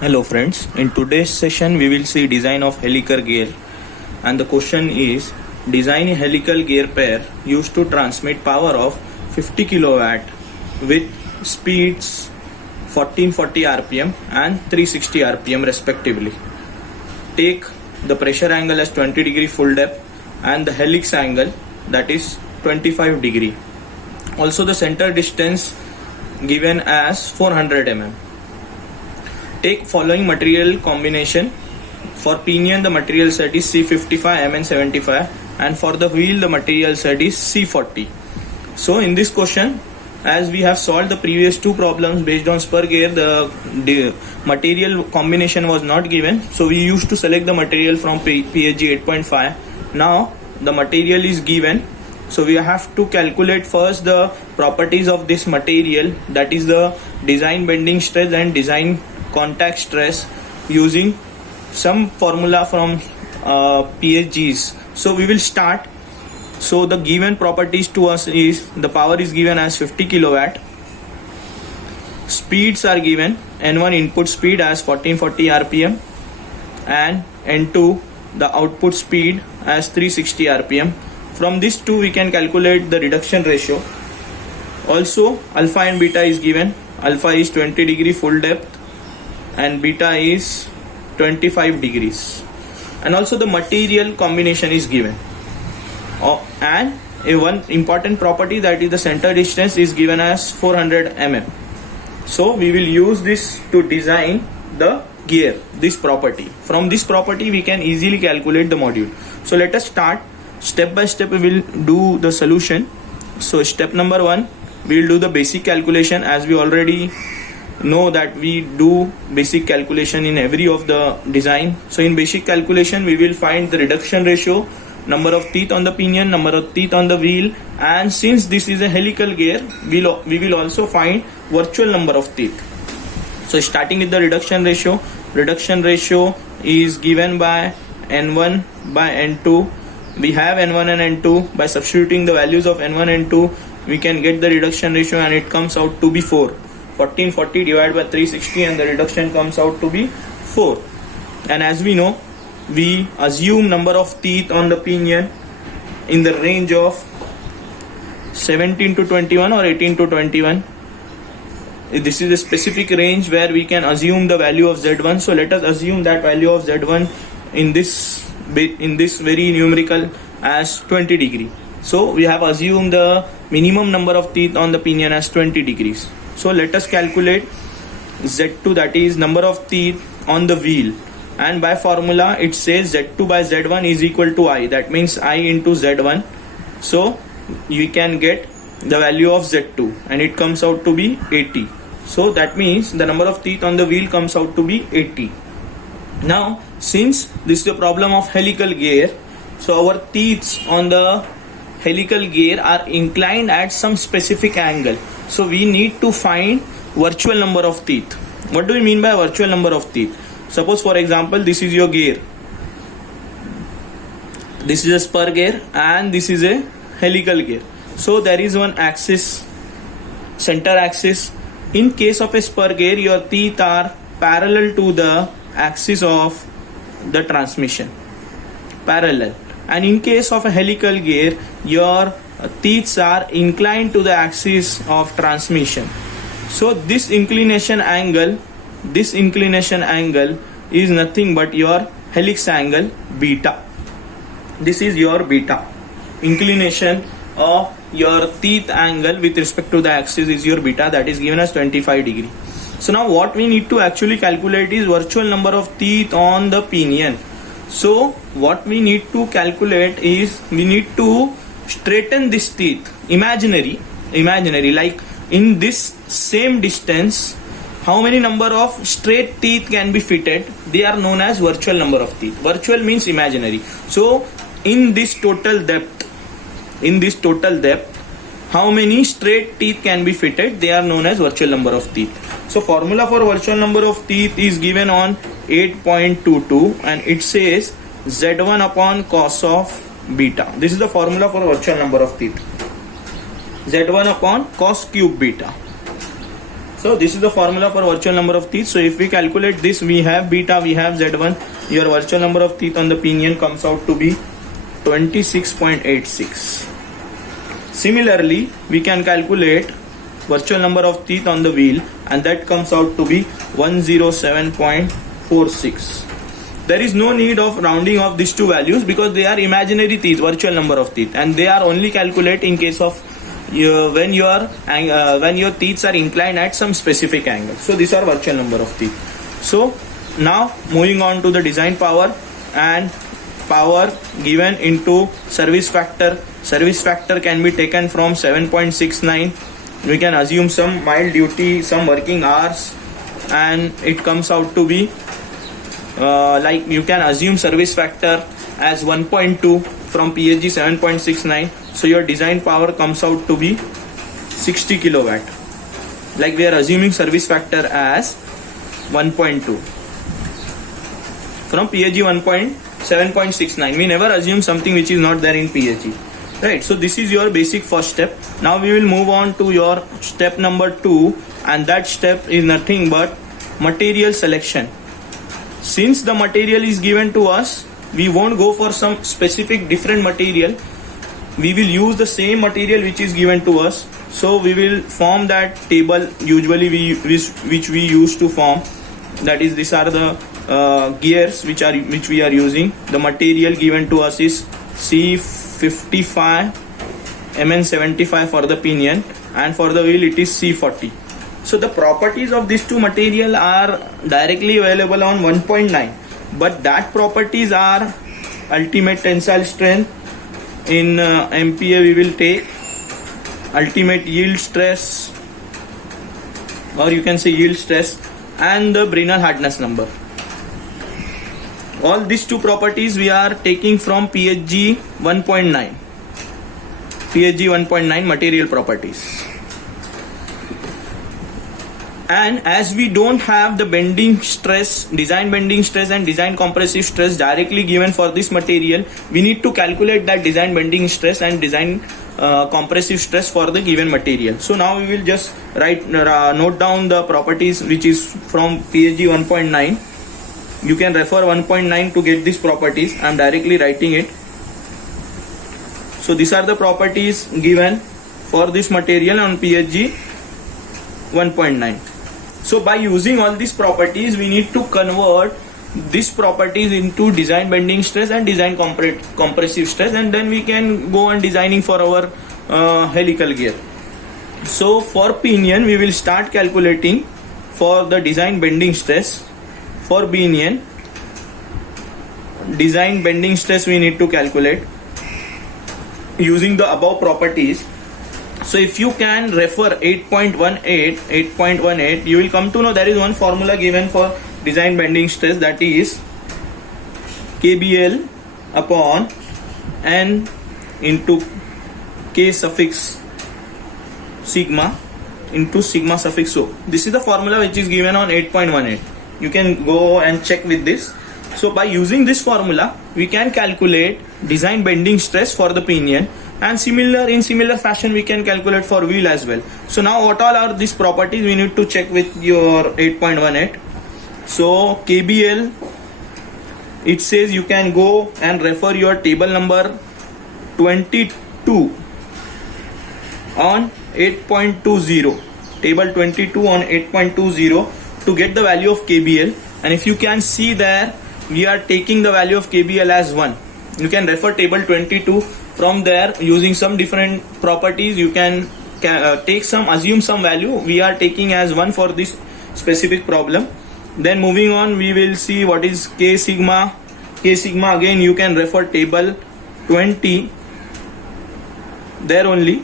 Hello friends, in today's session we will see design of helical gear, and the question is design a helical gear pair used to transmit power of 50 kilowatt with speeds 1440 rpm and 360 rpm respectively. Take the pressure angle as 20 degree full depth and the helix angle that is 25 degree. Also the center distance given as 400 mm. Take following material combination. For pinion the material set is C55 Mn75 and for the wheel the material set is C40. So in this question, as we have solved the previous two problems based on spur gear, the material combination was not given, so we used to select the material from PSG 8.5. Now the material is given, so we have to calculate first the properties of this material, that is the design bending stress and design contact stress using some formula from PSGs. So we will start. So the given properties to us is the power is given as 50 kilowatt, speeds are given, N1 input speed as 1440 rpm and N2 the output speed as 360 rpm. From these two we can calculate the reduction ratio. Also alpha and beta is given. Alpha is 20 degree full depth and beta is 25 degrees, and also the material combination is given. And one important property, that is the center distance, is given as 400 mm. So we will use this to design the gear, this property. From this property we can easily calculate the module. So let us start. Step by step we will do the solution. So step number 1, we will do the basic calculation. As we already know that we do basic calculation in every of the design. So in basic calculation we will find the reduction ratio, number of teeth on the pinion, number of teeth on the wheel, and since this is a helical gear we will also find virtual number of teeth. So starting with the reduction ratio is given by N1 by N2. We have N1 and N2. By substituting the values of N1 and N2 we can get the reduction ratio, and it comes out to be 4. 1440 divided by 360 and the reduction comes out to be 4. And as we know, we assume number of teeth on the pinion in the range of 17 to 21 or 18 to 21. This is a specific range where we can assume the value of Z1. So let us assume that value of Z1 in this very numerical as 20 degree. So we have assumed the minimum number of teeth on the pinion as 20 degrees. So let us calculate Z2, that is number of teeth on the wheel, and by formula it says Z2 by Z1 is equal to I, that means I into Z1. So you can get the value of Z2 and it comes out to be 80. So that means the number of teeth on the wheel comes out to be 80. Now since this is a problem of helical gear, so our teeth on the helical gear are inclined at some specific angle. So we need to find virtual number of teeth. What do we mean by virtual number of teeth? Suppose for example this is your gear. This is a spur gear and this is a helical gear. So there is one axis, center axis. In case of a spur gear, your teeth are parallel to the axis of the transmission. Parallel. And in case of a helical gear, your teeth are inclined to the axis of transmission. So this inclination angle is nothing but your helix angle beta. This is your beta. Inclination of your teeth angle with respect to the axis is your beta, that is given as 25 degree. So now what we need to actually calculate is virtual number of teeth on the pinion. So what we need to calculate is we need to straighten this teeth, imaginary, like in this same distance how many number of straight teeth can be fitted. They are known as virtual number of teeth. Virtual means imaginary. So in this total depth how many straight teeth can be fitted, they are known as virtual number of teeth. So formula for virtual number of teeth is given on 8.22 and it says Z1 upon cos of beta. This is the formula for virtual number of teeth. Z1 upon cos cube beta. So this is the formula for virtual number of teeth. So if we calculate this, we have beta, we have Z1. Your virtual number of teeth on the pinion comes out to be 26.86. Similarly, we can calculate virtual number of teeth on the wheel, and that comes out to be 107.46. There is no need of rounding of these two values because they are imaginary teeth, virtual number of teeth, and they are only calculated in case of when your teeth are inclined at some specific angle. So these are virtual number of teeth. So now moving on to the design power and power given into service factor. Service factor can be taken from 7.69. We can assume some mild duty, some working hours, and it comes out to be like you can assume service factor as 1.2 from PSG 7.69. So your design power comes out to be 60 kilowatt. Like we are assuming service factor as 1.2 from PSG 7.69. We never assume something which is not there in PSG. Right, so this is your basic first step. Now we will move on to your step number 2, and that step is nothing but material selection. Since the material is given to us, we won't go for some specific different material. We will use the same material which is given to us. So we will form that table usually which we used to form. That is, these are the gears which we are using. The material given to us is C55 Mn75 for the pinion, and for the wheel it is C40. So the properties of these two material are directly available on 1.9, but that properties are ultimate tensile strength. In MPa we will take ultimate yield stress, or you can say yield stress, and the Brinell hardness number. All these two properties we are taking from PSG 1.9. PSG 1.9 material properties. And as we don't have the bending stress, design bending stress and design compressive stress directly given for this material, we need to calculate that design bending stress and design compressive stress for the given material. So now we will just note down the properties which is from PSG 1.9. You can refer 1.9 to get these properties. I am directly writing it. So these are the properties given for this material on PSG 1.9. So by using all these properties, we need to convert these properties into design bending stress and design compressive stress, and then we can go on designing for our helical gear. So for pinion, we will start calculating for the design bending stress. For pinion, design bending stress we need to calculate using the above properties. So if you can refer 8.18, you will come to know there is one formula given for design bending stress, that is KBL upon N into K suffix sigma into sigma suffix O. This is the formula which is given on 8.18. You can go and check with this. So by using this formula, we can calculate design bending stress for the pinion, and in similar fashion we can calculate for wheel as well. So now what all are these properties we need to check with your 8.18. So KBL, it says you can go and refer your table number 22 on 8.20, table 22 on 8.20 to get the value of KBL. And if you can see there, we are taking the value of KBL as 1. You can refer table 22. From there, using some different properties, you can assume some value. We are taking as 1 for this specific problem. Then moving on, we will see what is K sigma. K sigma, again you can refer table 20 there only,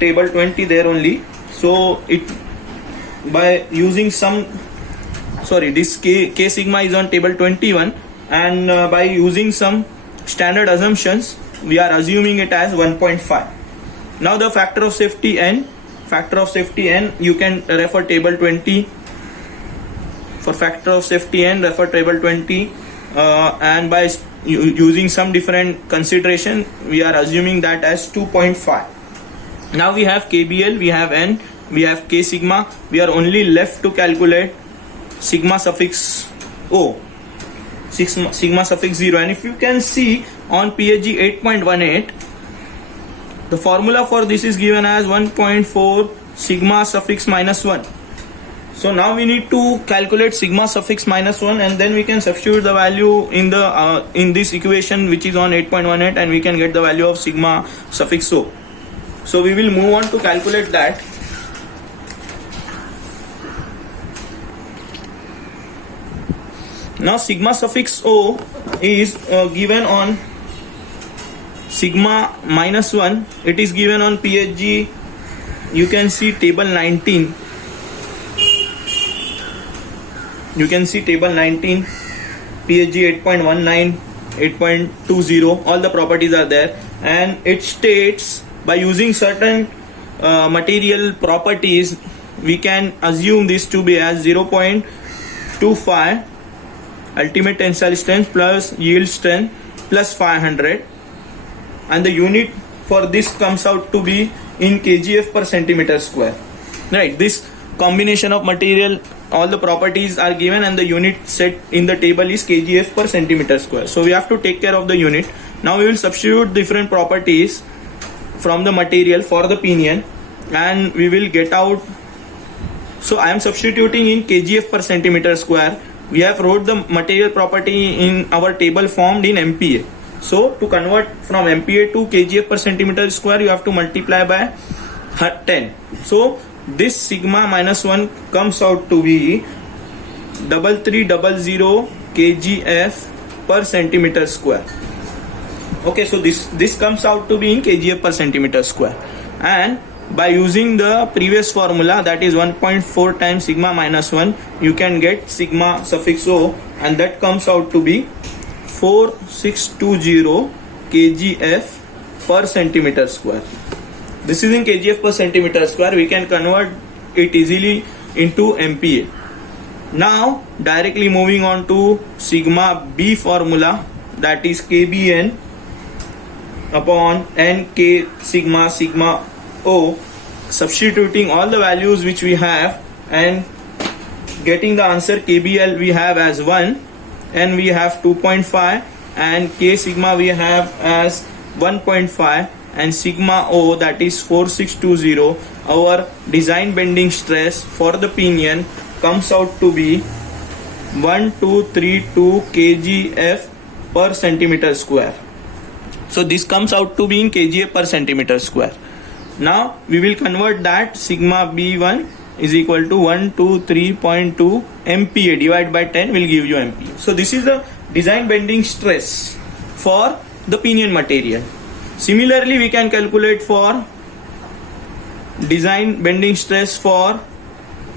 table 20 there only. So it by using some this K sigma is on table 21, and by using some standard assumptions, we are assuming it as 1.5. Now the factor of safety N, you can refer table 20. For factor of safety N, refer table 20, and by using some different consideration, we are assuming that as 2.5. Now we have KBL, we have N, we have K sigma. We are only left to calculate sigma suffix O, sigma suffix 0. And if you can see on PSG 8.18, the formula for this is given as 1.4 sigma suffix minus 1. So now we need to calculate sigma suffix minus 1, and then we can substitute the value in the in this equation which is on 8.18, and we can get the value of sigma suffix O. So we will move on to calculate that. Now sigma suffix O is given on sigma minus 1. It is given on PSG. You can see table 19. You can see table 19, PSG 8.19, 8.20, all the properties are there, and it states by using certain material properties we can assume this to be as 0.25 ultimate tensile strength plus yield strength plus 500, and the unit for this comes out to be in kgf per centimeter square. Right, this combination of material, all the properties are given, and the unit set in the table is kgf per centimeter square. So we have to take care of the unit. Now we will substitute different properties from the material for the pinion, and we will get out. So I am substituting in kgf per centimeter square. We have wrote the material property in our table formed in MPa. So to convert from MPa to kgf per centimeter square, you have to multiply by 10. So this sigma minus 1 comes out to be 3300 kgf per centimeter square. Okay, so this comes out to be in kgf per centimeter square, and by using the previous formula, that is 1.4 times sigma minus 1, you can get sigma suffix O, and that comes out to be 4620 kgf per centimeter square. This is in kgf per centimeter square. We can convert it easily into MPa. Now directly moving on to sigma B formula, that is kbn upon nk sigma O, substituting all the values which we have and getting the answer. KBL we have as 1, and we have 2.5, and K sigma we have as 1.5, and sigma O, that is 4620. Our design bending stress for the pinion comes out to be 1232 kgf per centimeter square. So this comes out to be in kgf per centimeter square. Now we will convert that. Sigma B1 is equal to 123.2 MPa divided by 10 will give you MPa. So this is the design bending stress for the pinion material. Similarly, we can calculate for design bending stress for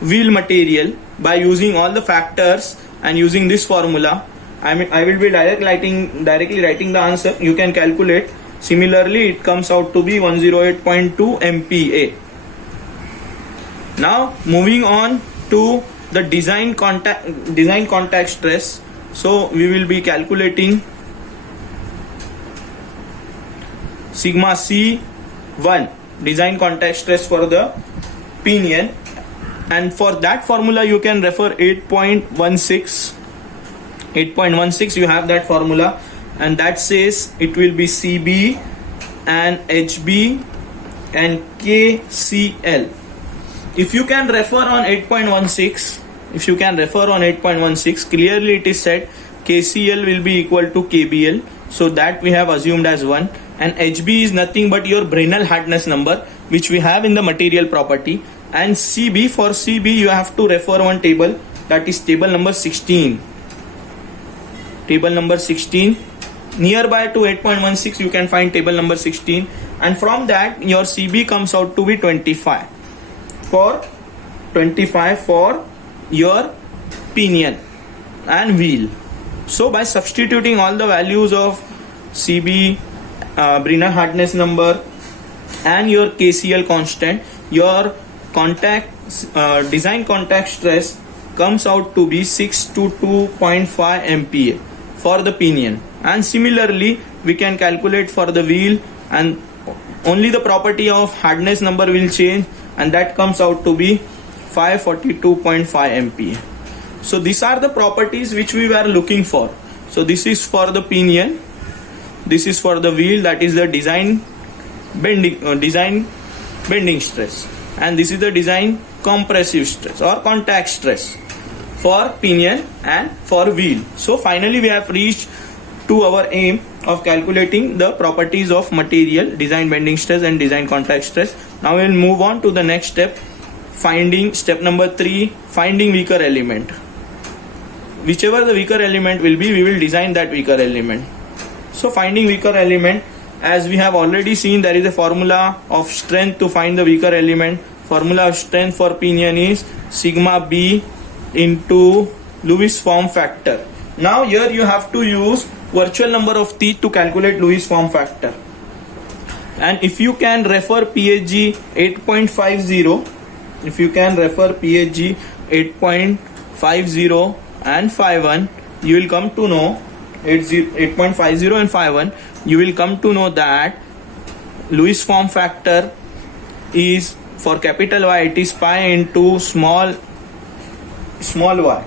wheel material by using all the factors and using this formula. I will be directly writing the answer. You can calculate. Similarly, it comes out to be 108.2 MPa. Now moving on to the design contact stress. So we will be calculating sigma C1 design contact stress for the pinion, and for that formula you can refer 8.16. You have that formula, and that says it will be CB and HB and KCL. If you can refer on 8.16, clearly it is said KCL will be equal to KBL, so that we have assumed as 1, and HB is nothing but your Brinell hardness number which we have in the material property, and CB, for CB you have to refer one table, that is table number 16. Table number 16 nearby to 8.16 you can find table number 16, and from that your CB comes out to be 25 for your pinion and wheel. So by substituting all the values of CB, Brinell hardness number and your KCL constant, your design contact stress comes out to be 622.5 MPa for the pinion. And similarly we can calculate for the wheel, and only the property of hardness number will change. and that comes out to be 542.5 MPa. So these are the properties which we were looking for. So this is for the pinion, this is for the wheel, that is the design bending stress, and this is the design compressive stress or contact stress for pinion and for wheel. So finally we have reached to our aim of calculating the properties of material, design bending stress and design contact stress. Now we will move on to the next step, finding step number 3, finding weaker element. Whichever the weaker element will be, we will design that weaker element. So finding weaker element, as we have already seen, there is a formula of strength to find the weaker element. Formula of strength for pinion is sigma b into Lewis form factor. Now here you have to use virtual number of teeth to calculate Lewis form factor. And if you can refer PHG 8.50, if you can refer PHG 8.50 and 51, you will come to know 8.50 and 51, you will come to know that Lewis form factor is, for capital Y it is pi into small y,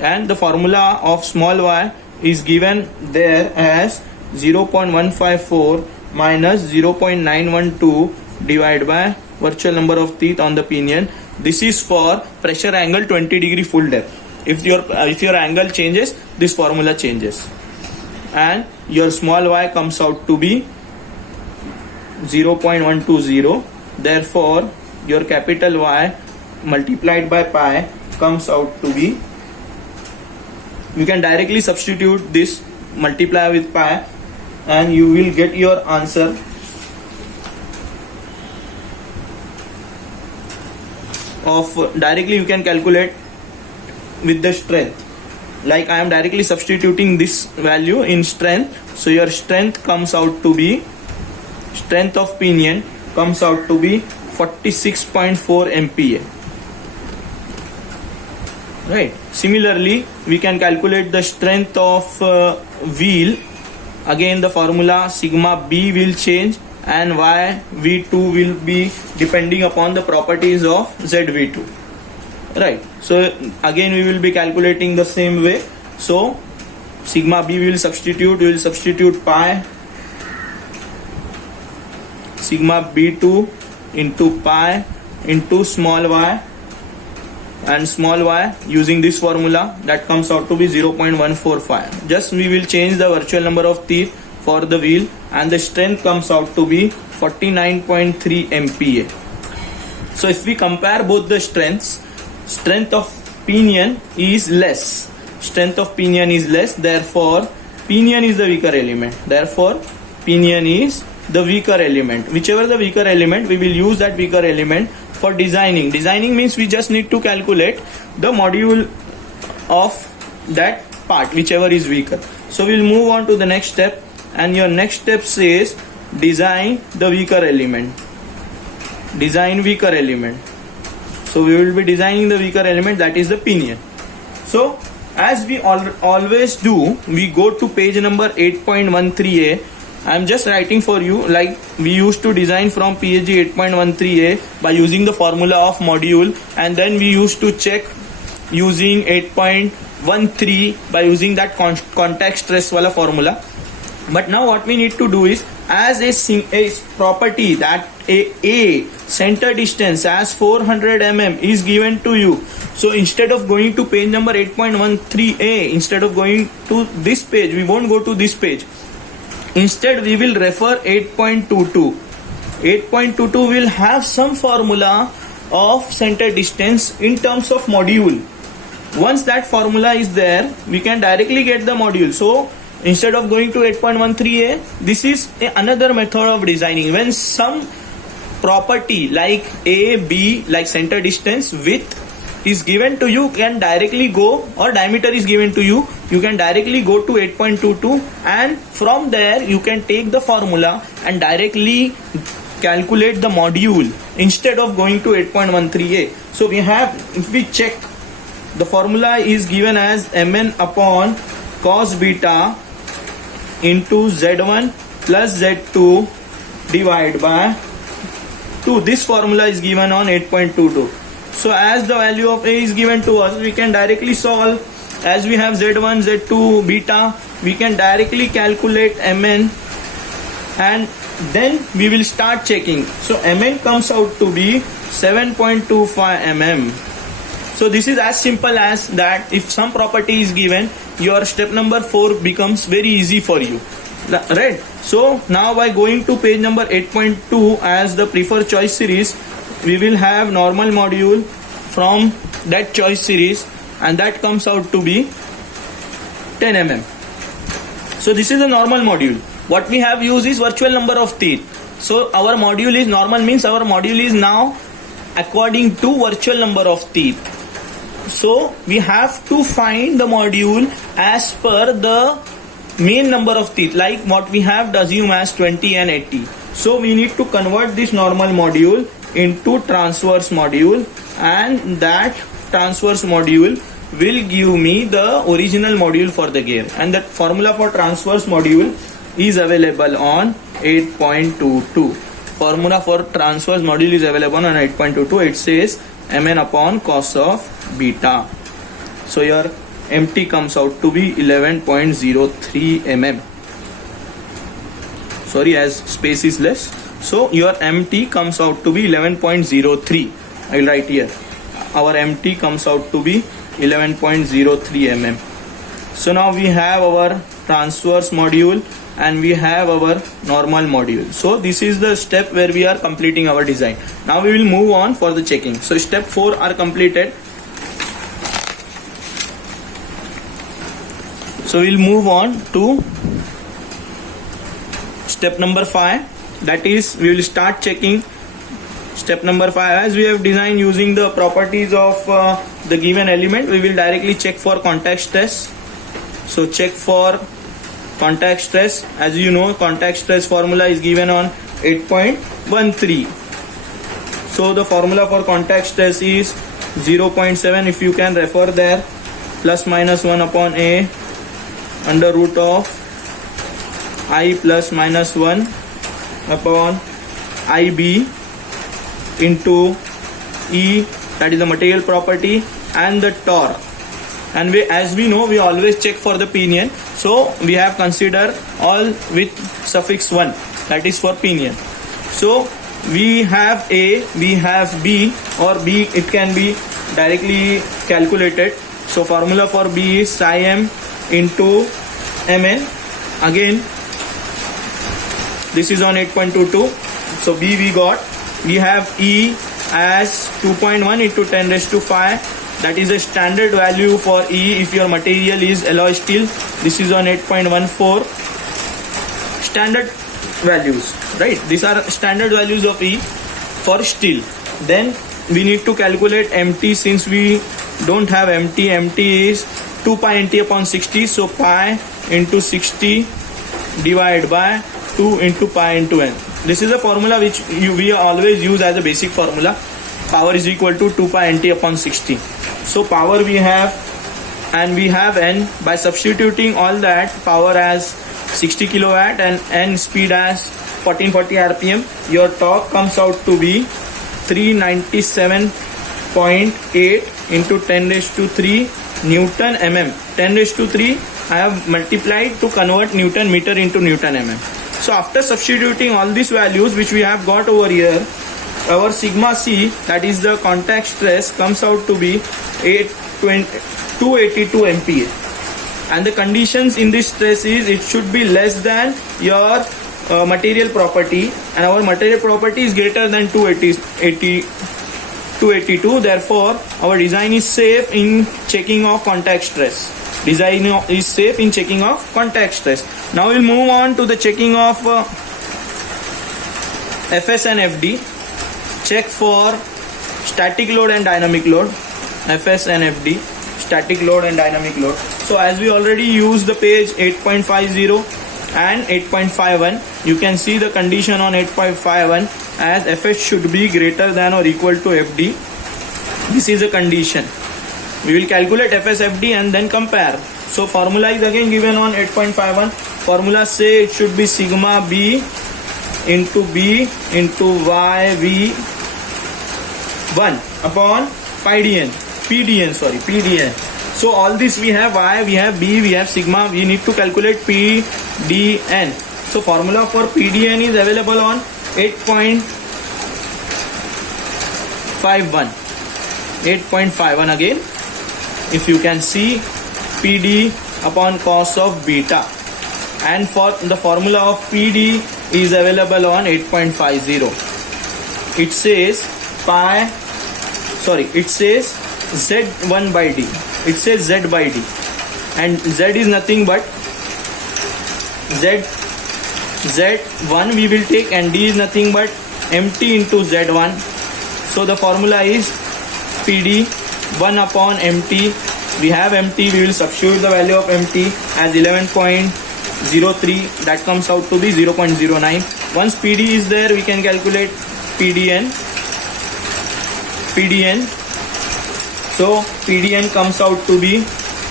and the formula of small y is given there as 0.154 minus 0.912 divided by virtual number of teeth on the pinion. This is for pressure angle 20 degree full depth. If your angle changes, this formula changes, and your small y comes out to be 0.120. Therefore your capital Y multiplied by pi comes out to be, you can directly substitute this, multiply with pi, and you will get your answer of, directly you can calculate with the strength. Like I am directly substituting this value in strength, so your strength comes out to be, strength of pinion comes out to be 46.4 MPa. Right. Similarly, we can calculate the strength of wheel. Again the formula sigma b will change and yv2 will be depending upon the properties of zv2. Right. So again we will be calculating the same way. So sigma b we will substitute pi sigma b2 into pi into small y, and small y using this formula, that comes out to be 0.145. Just we will change the virtual number of teeth for the wheel, and the strength comes out to be 49.3 MPa. So if we compare both the strengths, strength of pinion is less, therefore pinion is the weaker element, whichever the weaker element, we will use that weaker element for designing. Designing means we just need to calculate the module of that part, whichever is weaker. So we'll move on to the next step, and your next step says design the weaker element. So we will be designing the weaker element, that is the pinion. So as we always do, we go to page number 8.13a. I am just writing for you like we used to design from PHG 8.13a by using the formula of module, and then we used to check using 8.13 by using that contact stress wala formula. But now what we need to do is, as a property that a center distance as 400 mm is given to you, so instead of going to page number 8.13a, instead of going to this page, we won't go to this page. Instead we will refer 8.22. 8.22 will have some formula of center distance in terms of module. Once that formula is there, we can directly get the module. So instead of going to 8.13a, this is another method of designing. When some property like a, b, like center distance, width is given to you, can directly go, or diameter is given to you, you can directly go to 8.22, and from there you can take the formula and directly calculate the module instead of going to 8.13a. So we have, if we check, the formula is given as mn upon cos beta into z1 plus z2 divided by to this formula is given on 8.22. So as the value of A is given to us, we can directly solve. As we have Z1, Z2, beta, we can directly calculate Mn, and then we will start checking. So Mn comes out to be 7.25 mm. So this is as simple as that. If some property is given, your step number 4 becomes very easy for you, right? So now by going to page number 8.2 as the preferred choice series, we will have normal module from that choice series, and that comes out to be 10 mm. So this is a normal module. What we have used is virtual number of teeth. So our module is normal, means our module is now according to virtual number of teeth. So we have to find the module as per the main number of teeth, like what we have assumed as 20 and 80. So we need to convert this normal module into transverse module, and that transverse module will give me the original module for the gear, and that formula for transverse module is available on 8.22. Formula for transverse module is available on 8.22. It says Mn upon cos of beta. So your MT comes out to be 11.03 mm. Sorry, as space is less. So your MT comes out to be 11.03. I will write here. Our MT comes out to be 11.03 mm. So now we have our transverse module and we have our normal module. So this is the step where we are completing our design. Now we will move on for the checking. So step 4 are completed. So we'll move on to step number 5. That is, we will start checking. Step number 5, as we have designed using the properties of the given element, we will directly check for contact stress. So check for contact stress. As you know, contact stress formula is given on 8.13. So the formula for contact stress is 0.7, if you can refer there, plus minus 1 upon A under root of I plus minus 1 upon IB into E, that is the material property, and the torque. And as we know, we always check for the pinion. So we have considered all with suffix 1, that is for pinion. So we have A, we have B, or B it can be directly calculated. So formula for B is psi m into Mn. Again, this is on 8.22. So B we got. We have E as 2.1 into 10 raised to 5. That is a standard value for E if your material is alloy steel. This is on 8.14. Standard values, right? These are standard values of E for steel. Then we need to calculate MT. Since we don't have MT, MT is 2 pi NT upon 60. So pi into 60 divided by 2 into pi into N. This is a formula which we always use as a basic formula. Power is equal to 2 pi NT upon 60. So power we have, and we have N. By substituting all that, power as 60 kilowatt and N speed as 1440 RPM, your torque comes out to be 397.8 into 10 raised to 3 Newton mm. 10 raised to 3 I have multiplied to convert Newton meter into Newton mm. So after substituting all these values which we have got over here, our sigma C, that is the contact stress, comes out to be 282 MPa. And the conditions in this stress is it should be less than your material property, and our material property is greater than 282. Therefore, our design is safe in checking of contact stress. Design is safe in checking of contact stress. Now we'll move on to the checking of FS and FD. Check for static load and dynamic load. FS and FD, static load and dynamic load. So as we already used the page 8.50 and 8.51, you can see the condition on 8.51 as Fs should be greater than or equal to Fd. This is a condition. We will calculate Fs, Fd and then compare. So formula is again given on 8.51. Formula say it should be sigma B into B into YV1 upon PDN. So all this we have Y, we have B, we have sigma. We need to calculate PDN. So formula for PDN is available on 8.51 again. If you can see, PD upon cos of beta, and for the formula of PD is available on 8.50. It says Z1 by D. It says Z by D, and Z is nothing but Z1 we will take, and D is nothing but MT into Z1. So the formula is PD 1 upon MT. We have MT, we will substitute the value of MT as 11.03. That comes out to be 0.09. Once PD is there, we can calculate PDN. So PDN comes out to be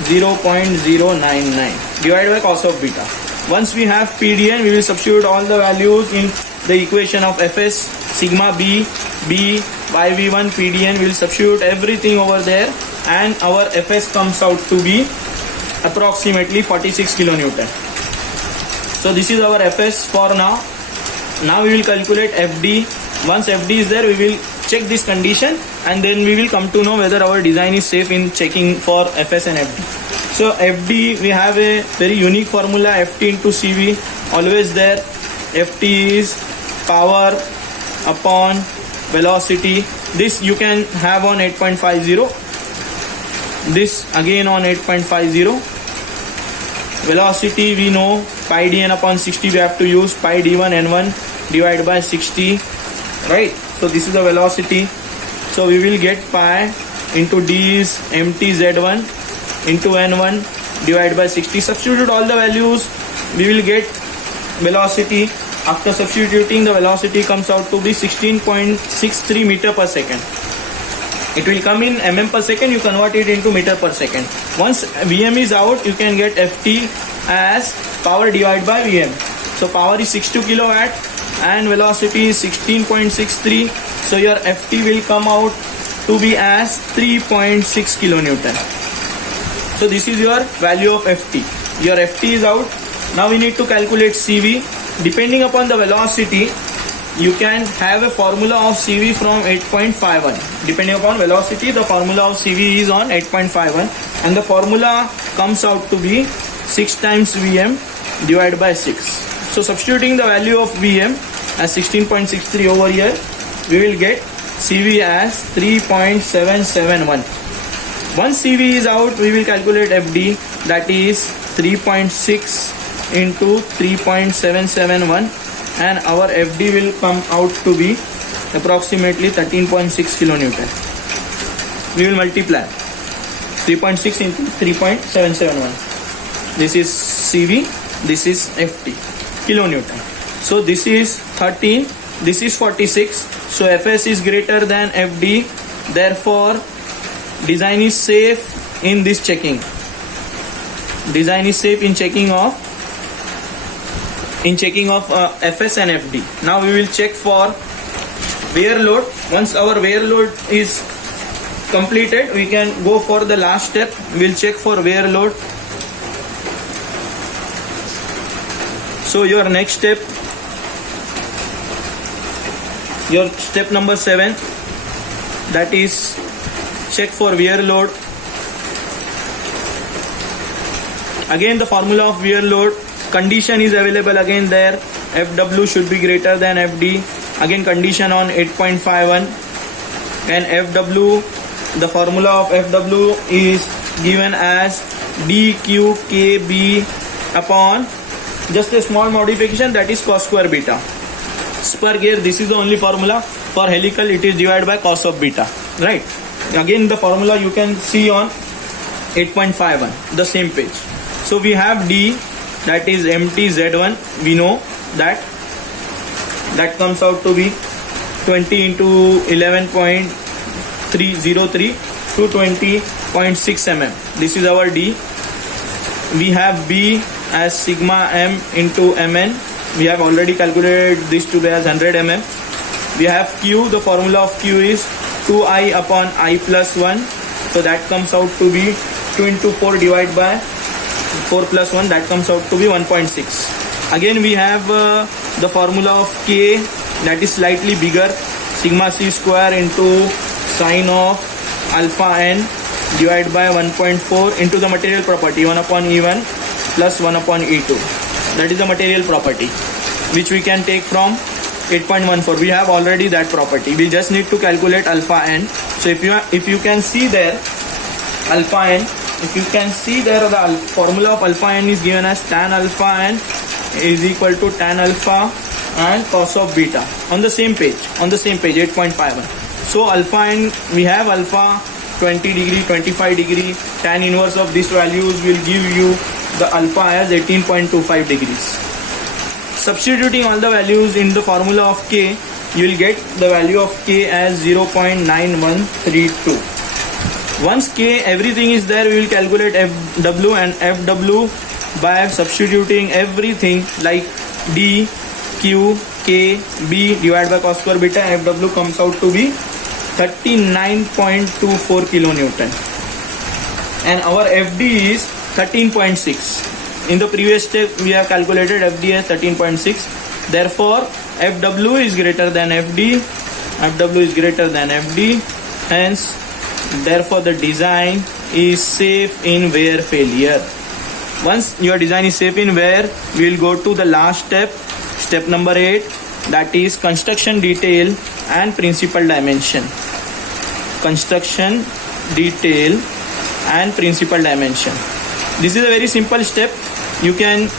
0.099 divided by cos of beta. Once we have PDN, we will substitute all the values in the equation of Fs, sigma B, YV1, PDN. We will substitute everything over there, and our Fs comes out to be approximately 46 kilonewton. So this is our Fs for now. Now we will calculate FD. Once FD is there, we will check this condition, and then we will come to know whether our design is safe in checking for Fs and FD. So FD, we have a very unique formula, Ft into Cv, always there. Ft is power upon velocity. This you can have on 8.50. This again on 8.50. Velocity we know, pi dn upon 60 we have to use, pi d1 n1 divided by 60, right? So this is the velocity. So we will get pi into d is mt z1 into n1 divided by 60. Substitute all the values, we will get velocity. After substituting, the velocity comes out to be 16.63 meter per second. It will come in mm per second, you convert it into meter per second. Once Vm is out, you can get Ft as power divided by Vm. So power is 62 kilowatt and velocity is 16.63. So your Ft will come out to be as 3.6 kilonewton. So this is your value of Ft. Your Ft is out. Now we need to calculate Cv. Depending upon the velocity, you can have a formula of Cv from 8.51. Depending upon velocity, the formula of Cv is on 8.51, and the formula comes out to be 6 times Vm divided by 6. So substituting the value of Vm as 16.63 over here, we will get Cv as 3.771. Once Cv is out, we will calculate Fd, that is 3.6 into 3.771, and our Fd will come out to be approximately 13.6 kilonewton. We will multiply 3.6 into 3.771. This is Cv, this is Ft, kilonewton. So this is 13, this is 46. So Fs is greater than Fd. Therefore, design is safe in this checking. Design is safe in checking of Fs and Fd. Now we will check for wear load. Once our wear load is completed, we can go for the last step. We will check for wear load. So your next step, your step number 7, that is check for wear load. Again the formula of wear load, condition is available again there. Fw should be greater than Fd. Again condition on 8.51, and Fw, the formula of Fw is given as dqkb upon just a small modification, that is cos square beta. Spur gear, this is the only formula. For helical, it is divided by cos of beta, right? Again the formula you can see on 8.51, the same page. So we have D, that is mt z1. We know that comes out to be 20 into 11.303 to 20.6 mm. This is our D. We have B as sigma m into mn. we have already calculated this to be as 100 mm. We have Q, the formula of Q is 2I upon I plus 1. So that comes out to be 2 into 4 divided by 4 plus 1, that comes out to be 1.6. Again we have the formula of K, that is slightly bigger, sigma c square into sine of alpha n divided by 1.4 into the material property 1 upon E1 plus 1 upon E2. That is the material property which we can take from 8.14. We have already that property. We just need to calculate alpha n. So if you can see there alpha n, if you can see there the formula of alpha n is given as tan alpha n is equal to tan alpha and cos of beta on the same page 8.51. So alpha n, we have alpha 20 degree, 25 degree, tan inverse of these values will give you the alpha as 18.25 degrees. Substituting all the values in the formula of K, you will get the value of K as 0.9132. Once K, everything is there, we will calculate FW, and FW by substituting everything like D, Q, K, B divided by cos square beta, FW comes out to be 39.24 kilonewton. And our FD is 13.6. In the previous step, we have calculated FD as 13.6. Therefore, FW is greater than FD. FW is greater than FD. Hence, therefore, the design is safe in wear failure. Once your design is safe in wear, we will go to the last step, step number 8, that is construction detail and principal dimension. Construction detail and principal dimension. This is a very simple step. You can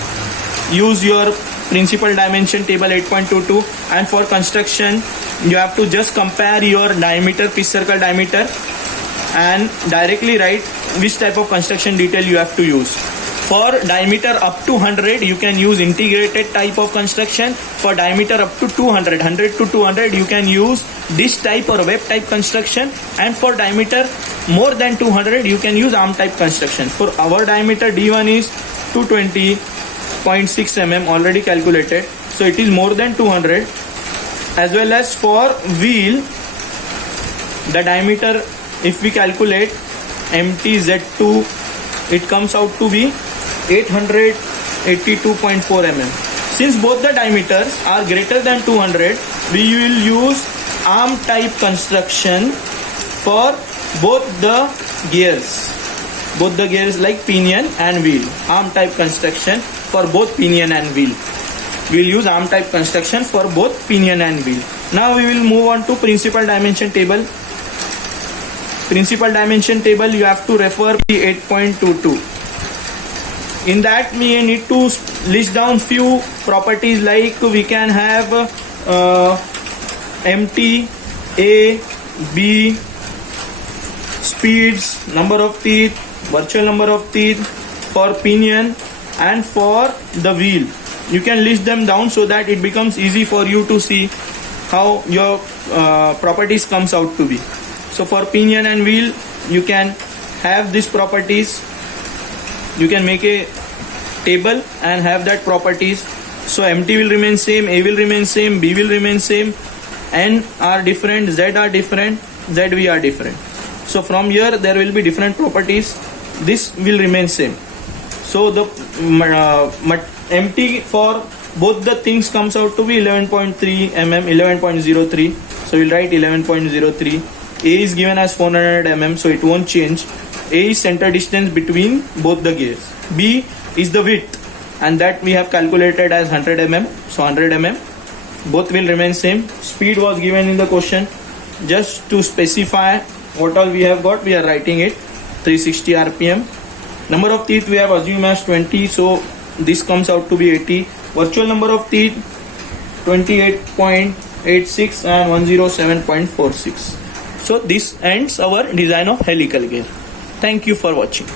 use your principal dimension table 8.22, and for construction you have to just compare your diameter, pitch circle diameter, and directly write which type of construction detail you have to use. For diameter up to 100, you can use integrated type of construction. For diameter up to 200, 100 to 200, you can use this type or web type construction. And for diameter more than 200, you can use arm type construction. For our diameter D1 is 220.6 mm already calculated. So it is more than 200. As well as for wheel, the diameter, if we calculate MTZ2, it comes out to be 882.4 mm. Since both the diameters are greater than 200, we will use arm type construction for both the gears. Both the gears like pinion and wheel. Arm type construction for both pinion and wheel. We will use arm type construction for both pinion and wheel. Now we will move on to principal dimension table. Principal dimension table, you have to refer to 8.22. In that we need to list down few properties like we can have MT, A, B, speeds, number of teeth, virtual number of teeth for pinion and for the wheel. You can list them down so that it becomes easy for you to see how your properties comes out to be. So for pinion and wheel, you can have these properties. You can make a table and have that properties. So MT will remain same, A will remain same, B will remain same, N are different, Z are different, ZV are different. So from here there will be different properties. This will remain same. So the MT for both the things comes out to be 11.3 mm, 11.03. So we'll write 11.03. A is given as 400 mm, so it won't change. A is center distance between both the gears. B is the width, and that we have calculated as 100 mm, so 100 mm. Both will remain same. Speed was given in the question. Just to specify what all we have got, we are writing it 360 rpm. Number of teeth we have assumed as 20, so this comes out to be 80. Virtual number of teeth 28.86 and 107.46. So this ends our design of helical gear. Thank you for watching.